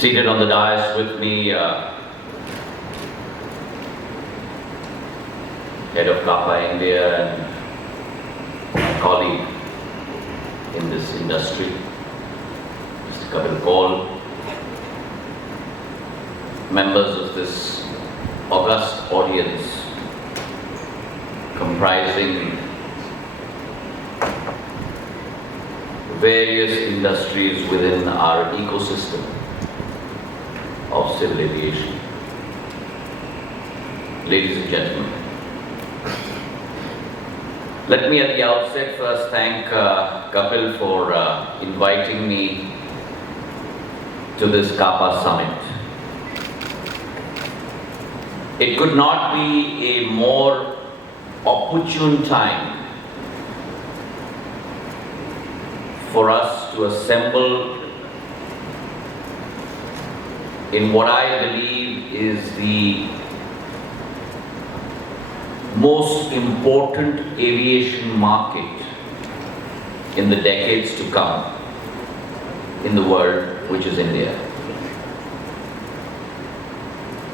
Seated on the dais with me, head of CAPA India and my colleague in this industry, Mr. Kapil Kaul, members of this august audience comprising various industries within our ecosystem of civil aviation. Ladies and gentlemen, let me at the outset first thank Kapil for inviting me to this CAPA Summit. It could not be a more opportune time for us to assemble in what I believe is the most important aviation market in the decades to come in the world, which is India.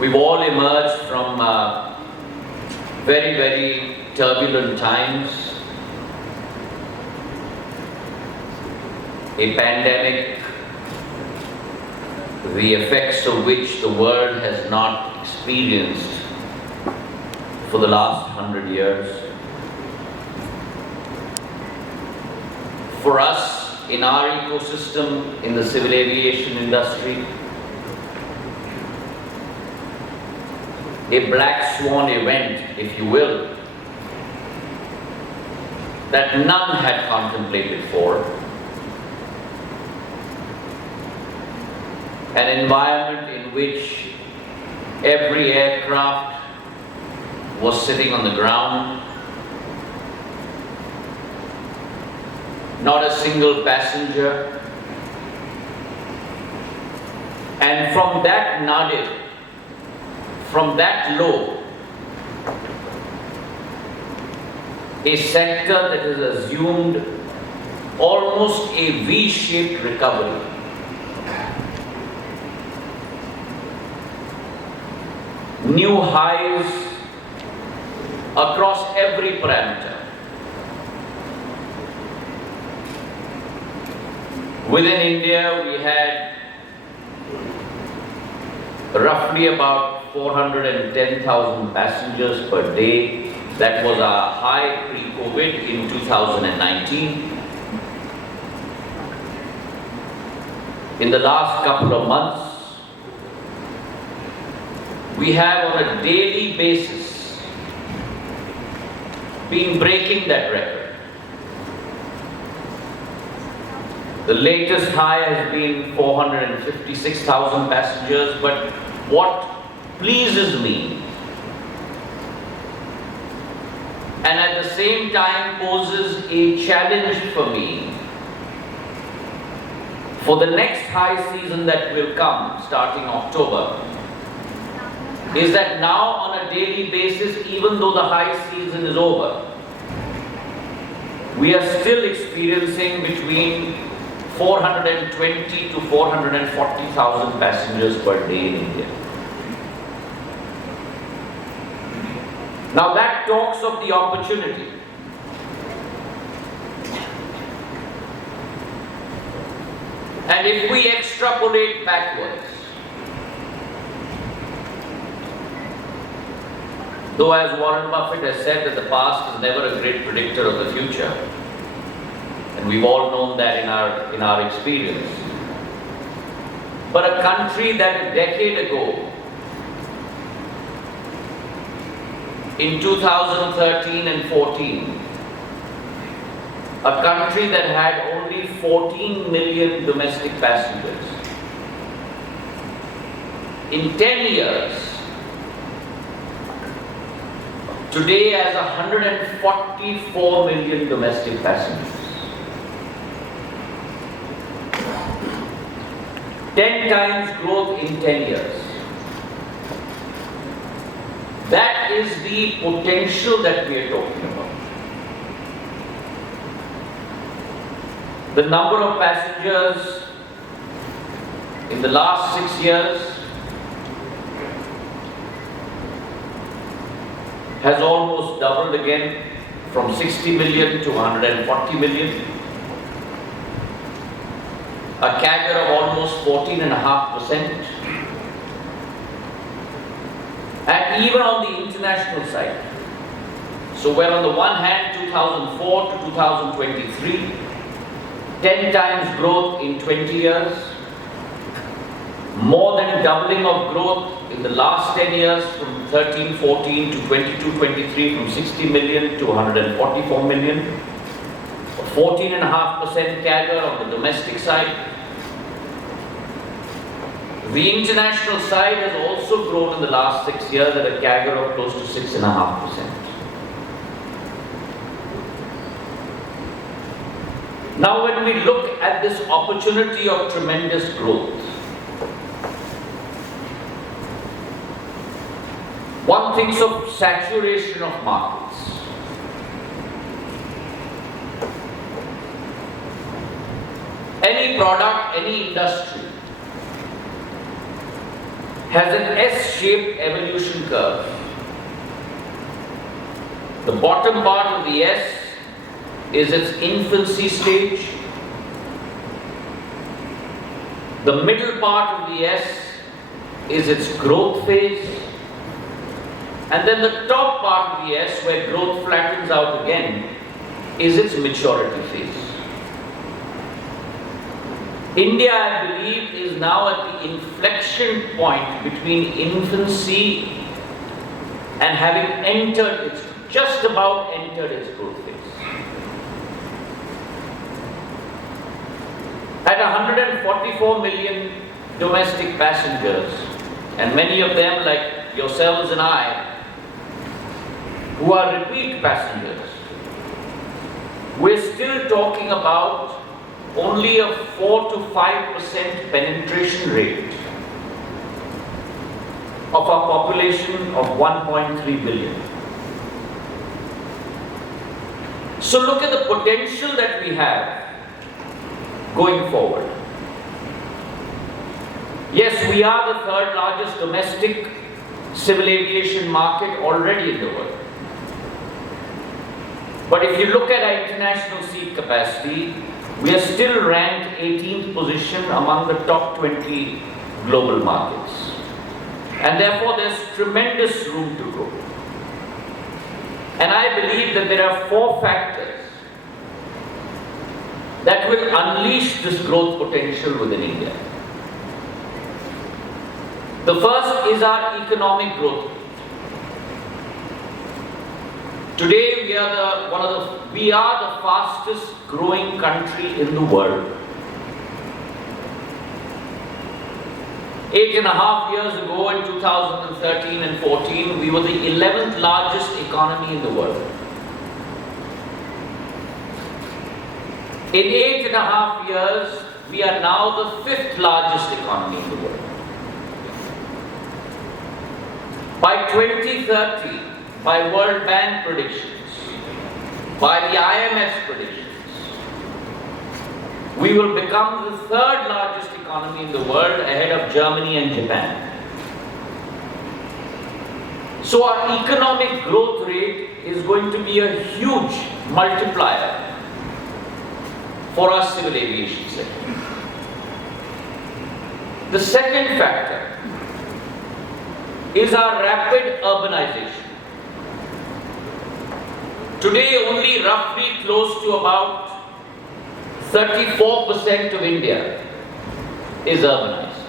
We've all emerged from very, very turbulent times, a pandemic, the effects of which the world has not experienced for the last 100 years. For us, in our ecosystem, in the civil aviation industry, a black swan event, if you will, that none had contemplated for. An environment in which every aircraft was sitting on the ground, not a single passenger, and from that nadir, from that low, a sector that has assumed almost a V-shaped recovery. New highs across every parameter. Within India, we had roughly about 410,000 passengers per day. That was our high pre-COVID in 2019. In the last couple of months, we have on a daily basis been breaking that record. The latest high has been 456,000 passengers, but what pleases me and at the same time poses a challenge for me for the next high season that will come starting October is that now on a daily basis, even though the high season is over, we are still experiencing between 420 to 440,000 passengers per day in India. Now that talks of the opportunity. And if we extrapolate backwards, though as Warren Buffett has said that the past is never a great predictor of the future, and we've all known that in our experience. But a country that a decade ago, in 2013 and 14, a country that had only 14 million domestic passengers, in 10 years, today has 144 million domestic passengers. 10 times growth in 10 years. That is the potential that we are talking about. The number of passengers in the last 6 years has almost doubled again from 60 million to 140 million. A CAGR of almost 14.5%. And even on the international side. So where on the one hand 2004 to 2023, 10 times growth in 20 years, more than a doubling of growth in the last 10 years from 13-14 to 22-23, from 60 million to 144 million, 14.5% CAGR on the domestic side. The international side has also grown in the last 6 years at a CAGR of close to 6.5%. Now when we look at this opportunity of tremendous growth, one thinks of saturation of markets. Any product, any industry has an S-shaped evolution curve. The bottom part of the S is its infancy stage. The middle part of the S is its growth phase. And then the top part of the S, where growth flattens out again, is its maturity phase. India, I believe, is now at the inflection point between infancy and having just about entered its growth phase. At 144 million domestic passengers, and many of them like yourselves and I, who are repeat passengers, we're still talking about only a 4 to 5% penetration rate of our population of 1.3 billion. So look at the potential that we have going forward. Yes, we are the third largest domestic civil aviation market already in the world. But if you look at our international seat capacity, we are still ranked 18th position among the top 20 global markets. And therefore there's tremendous room to grow. And I believe that there are 4 factors that will unleash this growth potential within India. The first is our economic growth. Today we are the fastest growing country in the world. 8.5 years ago in 2013 and 14, we were the 11th largest economy in the world. In 8.5 years, we are now the 5th largest economy in the world. By 2030, by World Bank predictions, by the IMF's predictions, we will become the 3rd largest economy in the world, ahead of Germany and Japan. So our economic growth rate is going to be a huge multiplier for our civil aviation sector. The second factor is our rapid urbanization. Today, only roughly close to about 34% of India is urbanized.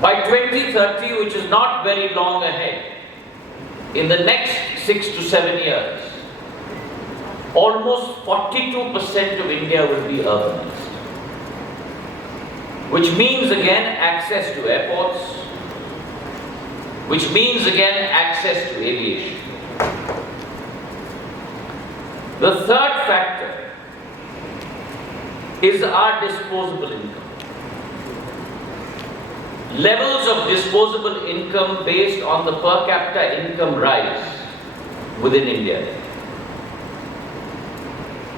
By 2030, which is not very long ahead, in the next 6 to 7 years, almost 42% of India will be urbanized. Which means again access to airports, which means again access to aviation. The third factor is our disposable income. Levels of disposable income based on the per capita income rise within India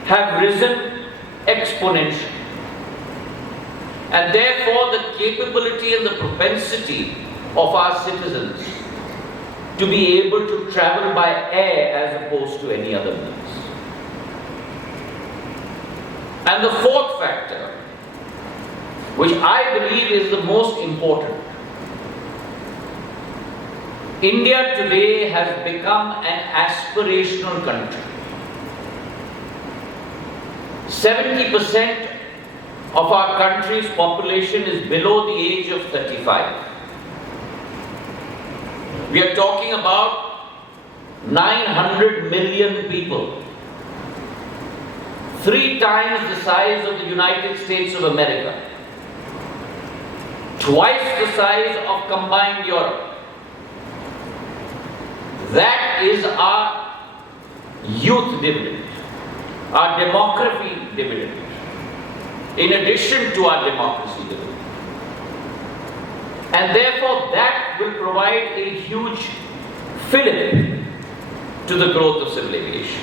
have risen exponentially. and therefore the capability and the propensity of our citizens to be able to travel by air as opposed to any other means. And the fourth factor, which I believe is the most important, India today has become an aspirational country. 70% of our country's population is below the age of 35. We are talking about 900 million people, 3 times the size of the United States of America, twice the size of combined Europe. That is our youth dividend, our demography dividend, in addition to our democracy dividend. And therefore that will provide a huge fillip to the growth of civil aviation.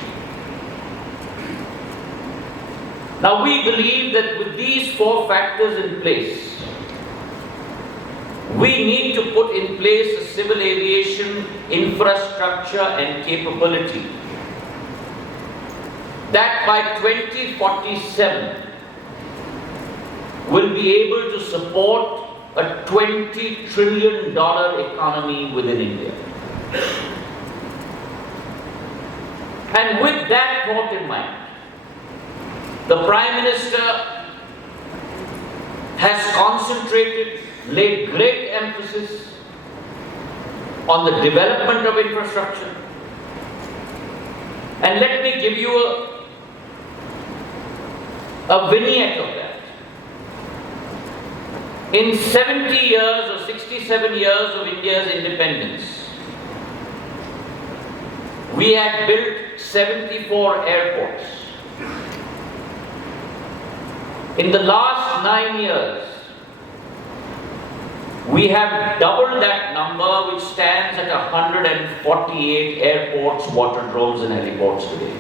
Now we believe that with these 4 factors in place, we need to put in place a civil aviation infrastructure and capability that by 2047 will be able to support a $20 trillion economy within India. And with that thought in mind, the Prime Minister has concentrated, laid great emphasis on the development of infrastructure. And let me give you a vignette of that. In 70 years or 67 years of India's independence, we had built 74 airports. In the last 9 years, we have doubled that number, which stands at 148 airports, waterdromes and heliports today.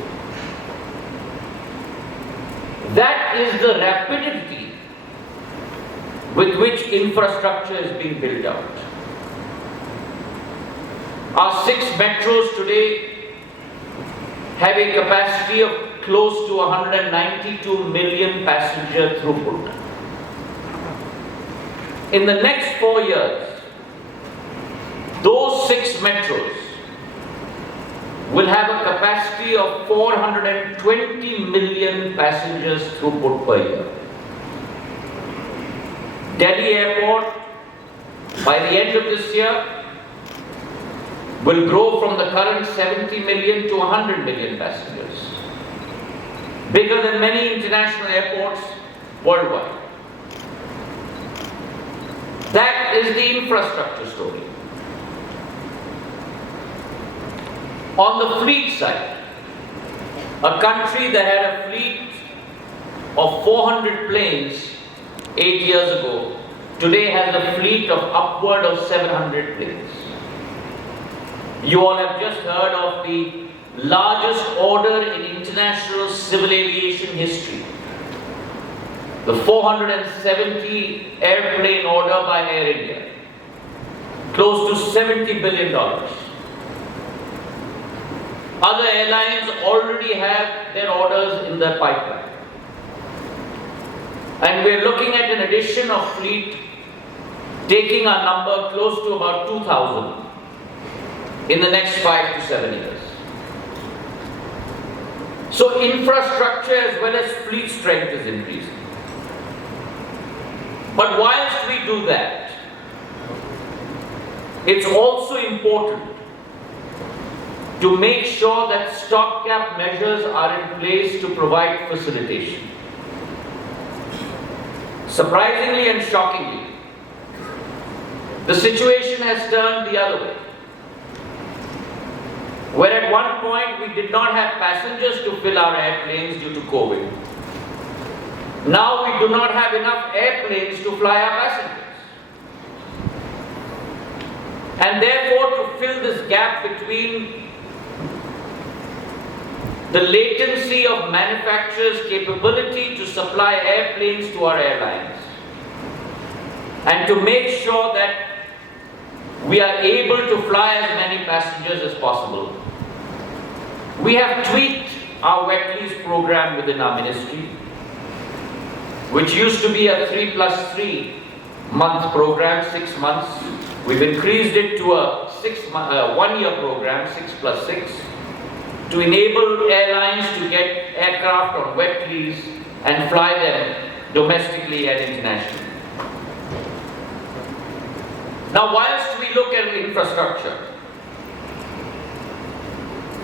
That is the rapidity with which infrastructure is being built out. Our 6 metros today have a capacity of close to 192 million passenger throughput. In the next 4 years, those 6 metros will have a capacity of 420 million passengers throughput per year. Delhi Airport, by the end of this year, will grow from the current 70 million to 100 million passengers. Bigger than many international airports worldwide. That is the infrastructure story. On the fleet side, a country that had a fleet of 400 planes 8 years ago, today has a fleet of upward of 700 planes. You all have just heard of the largest order in international civil aviation history. The 470 airplane order by Air India, close to $70 billion. Other airlines already have their orders in their pipeline. And we're looking at an addition of fleet, taking our number close to about 2,000 in the next 5 to 7 years. So infrastructure as well as fleet strength is increasing. But whilst we do that, it's also important to make sure that stopgap measures are in place to provide facilitation. Surprisingly and shockingly, the situation has turned the other way. Where at one point we did not have passengers to fill our airplanes due to COVID. Now we do not have enough airplanes to fly our passengers. And therefore, to fill this gap between the latency of manufacturers' capability to supply airplanes to our airlines and to make sure that we are able to fly as many passengers as possible, we have tweaked our wet lease program within our ministry, which used to be a 3+3 month program, 6 months. We've increased it to a 1-year program, 6+6, to enable airlines to get aircraft on wet lease and fly them domestically and internationally. Now, whilst we look at infrastructure,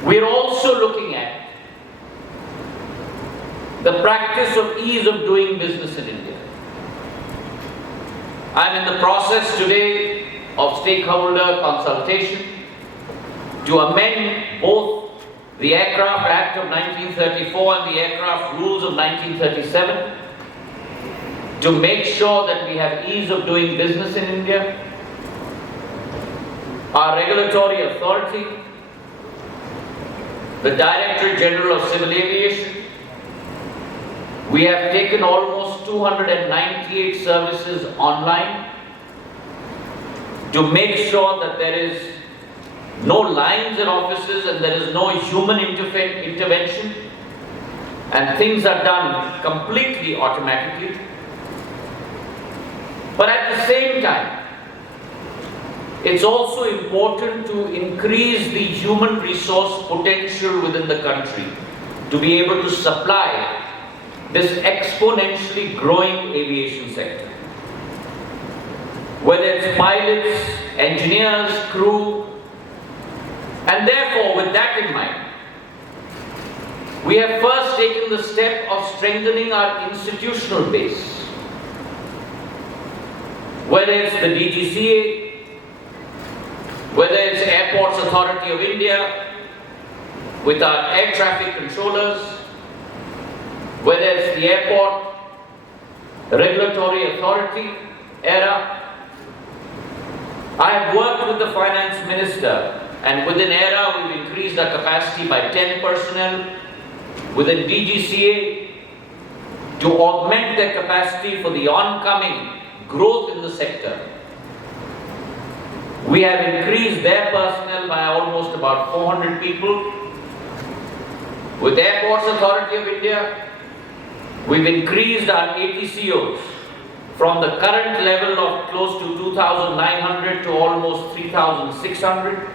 we are also looking at the practice of ease of doing business in India. I'm in the process today of stakeholder consultation to amend both the Aircraft Act of 1934 and the Aircraft Rules of 1937 to make sure that we have ease of doing business in India. Our regulatory authority, the Directorate General of Civil Aviation, we have taken almost 298 services online to make sure that there is no lines in offices and there is no human intervention, and things are done completely automatically. But at the same time, it's also important to increase the human resource potential within the country to be able to supply this exponentially growing aviation sector. Whether it's pilots, engineers, crew, and therefore, with that in mind, we have first taken the step of strengthening our institutional base. Whether it's the DGCA, whether it's Airports Authority of India, with our air traffic controllers, whether it's the Airport Regulatory Authority, ERA. I have worked with the Finance Minister, and within ERA we've increased our capacity by 10 personnel, within DGCA to augment their capacity for the oncoming growth in the sector. We have increased their personnel by almost about 400 people. With Airports Authority of India, we've increased our ATCOs from the current level of close to 2,900 to almost 3,600,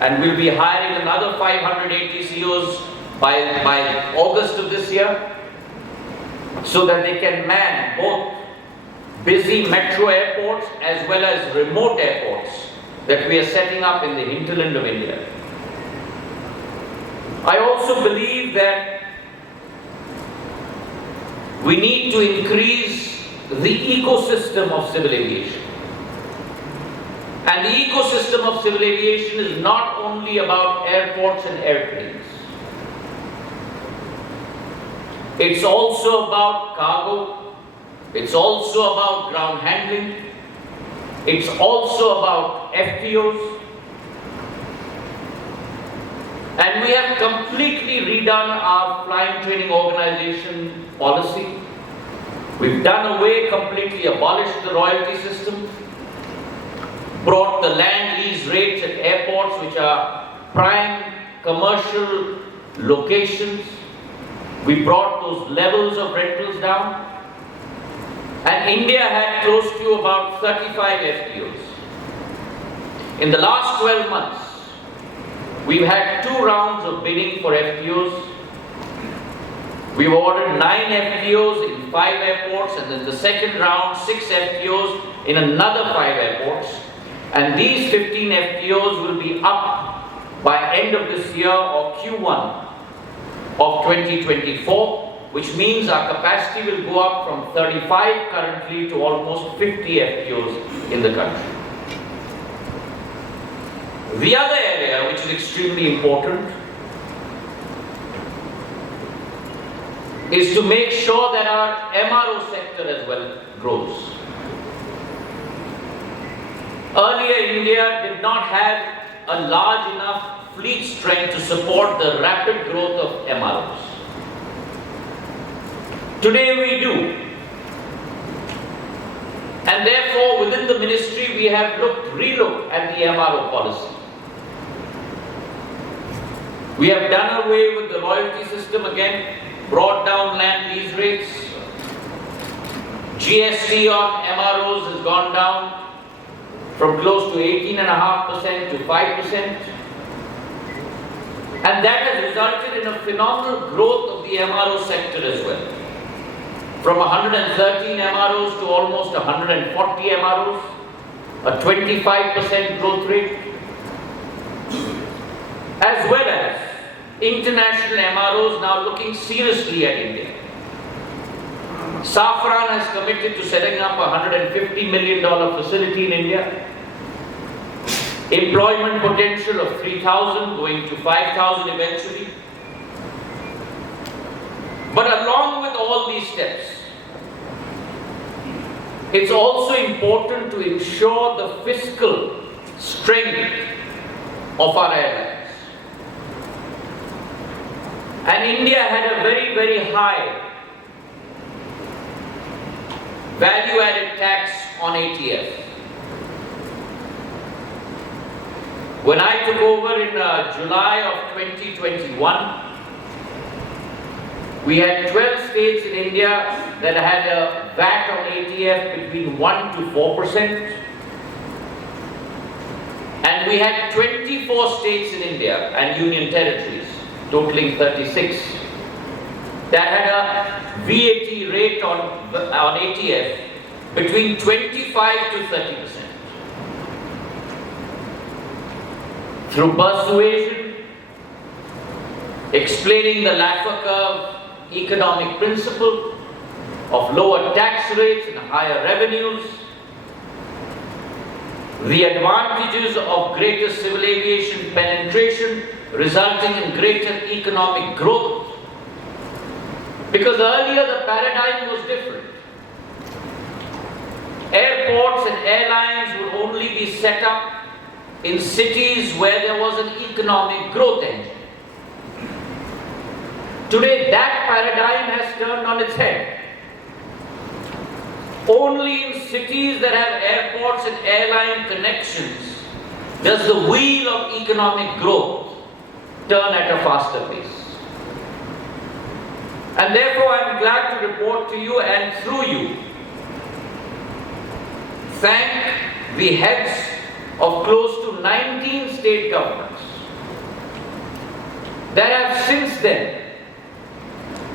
and we'll be hiring another 500 ATCOs by August of this year, so that they can man both busy metro airports as well as remote airports that we are setting up in the hinterland of India. I also believe that we need to increase the ecosystem of civil aviation. And the ecosystem of civil aviation is not only about airports and airplanes. It's also about cargo. It's also about ground handling. It's also about FTOs. And we have completely redone our flying training organization policy. We've done away, completely abolished the royalty system, brought the land lease rates at airports, which are prime commercial locations. We brought those levels of rentals down. And India had close to about 35 FTOs. In the last 12 months, we've had 2 rounds of bidding for FTOs. We've ordered 9 FTOs in 5 airports, and in the second round, 6 FTOs in another 5 airports. And these 15 FTOs will be up by end of this year or Q1 of 2024, which means our capacity will go up from 35 currently to almost 50 FTOs in the country. The other area which is extremely important is to make sure that our MRO sector as well grows. Earlier, India did not have a large enough fleet strength to support the rapid growth of MROs. Today we do. And therefore, within the ministry, we have relooked at the MRO policy. We have done away with the royalty system again, brought down land lease rates. GST on MROs has gone down from close to 18.5% to 5%. And that has resulted in a phenomenal growth of the MRO sector as well. From 113 MROs to almost 140 MROs, a 25% growth rate, as well as international MROs now looking seriously at India. Safran has committed to setting up a $150 million facility in India. Employment potential of 3,000 going to 5,000 eventually. But along with all these steps, it's also important to ensure the fiscal strength of our airlines. And India had a very, very high value-added tax on ATF. When I took over in July of 2021, we had 12 states in India that had a VAT on ATF between 1 to 4%. And we had 24 states in India and union territories, totaling 36, that had a VAT rate on ATF between 25 to 30%. Through persuasion, explaining the Laffer curve economic principle of lower tax rates and higher revenues, the advantages of greater civil aviation penetration resulting in greater economic growth. Because earlier the paradigm was different. Airports and airlines would only be set up in cities where there was an economic growth engine. Today that paradigm has turned on its head. Only in cities that have airports and airline connections does the wheel of economic growth turn at a faster pace. And therefore I am glad to report to you and through you thank the heads of close to 19 state governments that have since then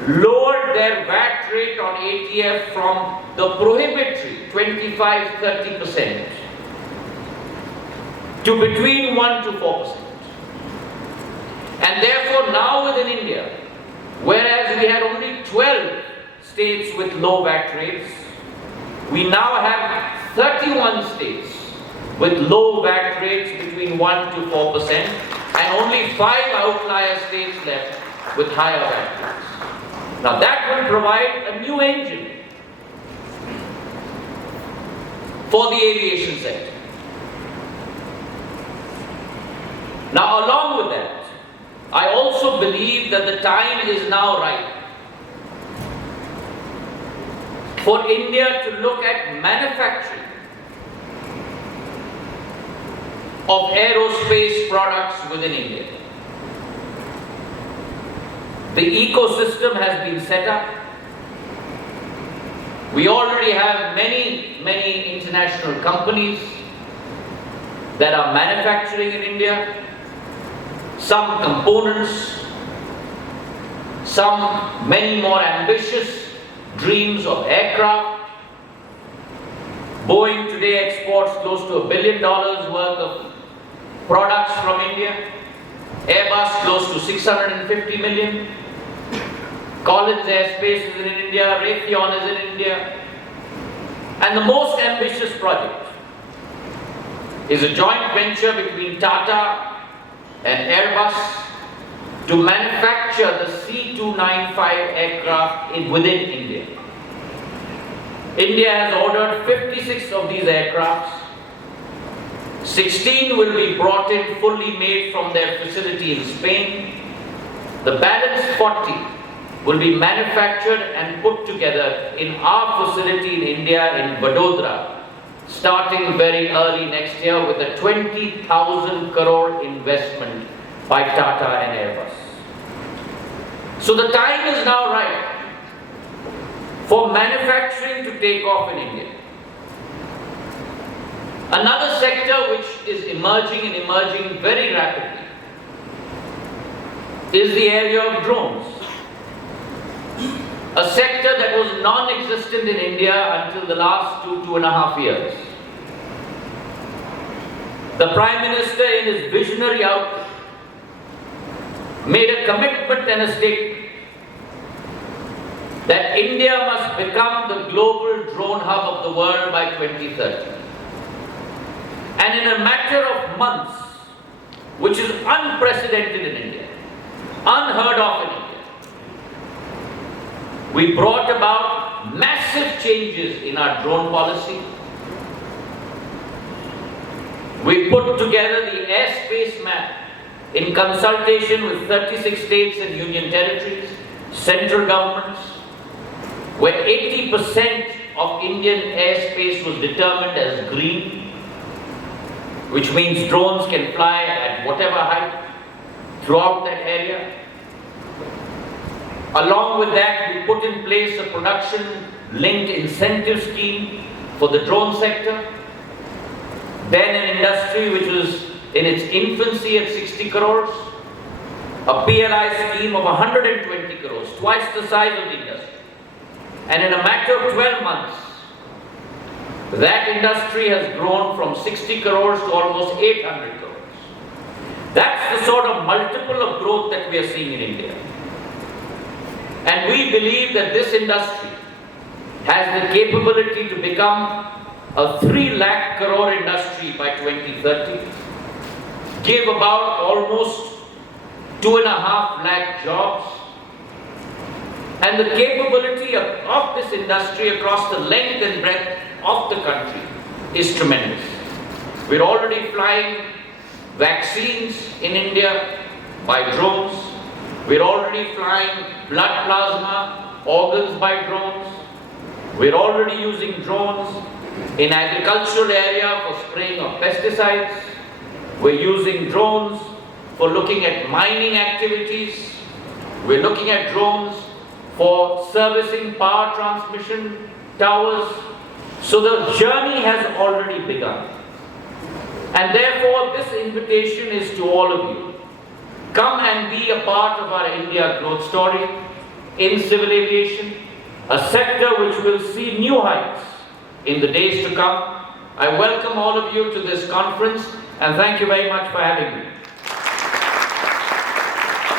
lowered their VAT rate on ATF from the prohibitory 25-30% to between 1 to 4%. And therefore now within India, whereas we had only 12 states with low VAT rates, we now have 31 states with low VAT rates between 1 to 4% and only 5 outlier states left with higher VAT rates. Now that will provide a new engine for the aviation sector. Now along with that, I also believe that the time is now right for India to look at manufacturing of aerospace products within India. The ecosystem has been set up. We already have many international companies that are manufacturing in India, some components, many more ambitious dreams of aircraft. Boeing today exports close to $1 billion worth of products from India. Airbus close to 650 million. Collins Aerospace is in India, Raytheon is in India. And the most ambitious project is a joint venture between Tata and Airbus to manufacture the C295 aircraft within India. India has ordered 56 of these aircrafts. 16 will be brought in fully made from their facility in Spain. The balance 40 will be manufactured and put together in our facility in India in Vadodara starting very early next year with a 20,000 crore investment by Tata and Airbus. So the time is now right for manufacturing to take off in India. Another sector which is emerging and emerging very rapidly is the area of drones. A sector that was non-existent in India until the last 2.5 years. The Prime Minister, in his visionary outlook, made a commitment and a statement that India must become the global drone hub of the world by 2030. And in a matter of months, which is unprecedented in India, unheard of in India, we brought about massive changes in our drone policy. We put together the airspace map in consultation with 36 states and union territories, central governments, where 80% of Indian airspace was determined as green, which means drones can fly at whatever height throughout that area. Along with that, we put in place a production-linked incentive scheme for the drone sector. Then an industry which was in its infancy at 60 crores, a PLI scheme of 120 crores, twice the size of the industry. And in a matter of 12 months, that industry has grown from 60 crores to almost 800 crores. That's the sort of multiple of growth that we are seeing in India. And we believe that this industry has the capability to become a 3 lakh crore industry by 2030, give about almost 2.5 lakh jobs, and the capability of this industry across the length and breadth of the country is tremendous. We're already flying vaccines in India by drones. We're already flying blood plasma organs by drones. We're already using drones in agricultural area for spraying of pesticides. We're using drones for looking at mining activities. We're looking at drones for servicing power transmission towers. So the journey has already begun. And therefore, this invitation is to all of you. Come and be a part of our India growth story in civil aviation, a sector which will see new heights in the days to come. I welcome all of you to this conference and thank you very much for having me.